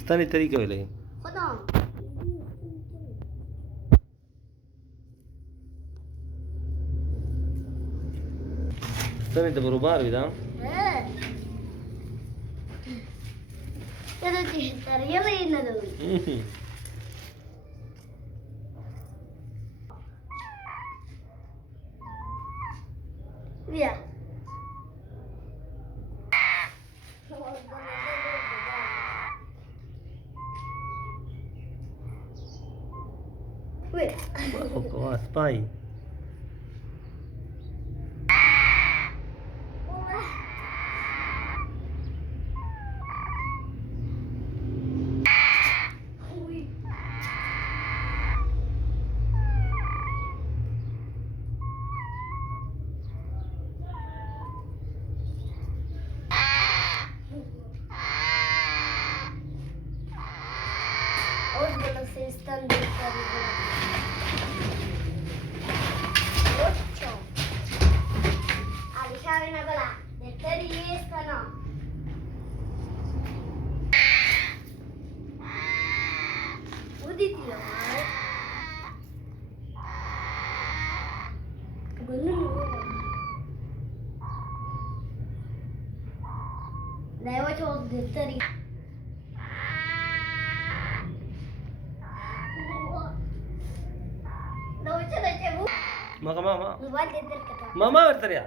Stanno tariqa wala. خدا Stanno بروبار ويدا. يلا تهتر يلا ينادوي ويا ويا Oh, spy. Hoje vou ser stand-up. علشان بلا نبتدي يستنى ودي تيار لا يا وجه نبتدي لو جدا جابوا ما موبايل تدرك ما برتريع.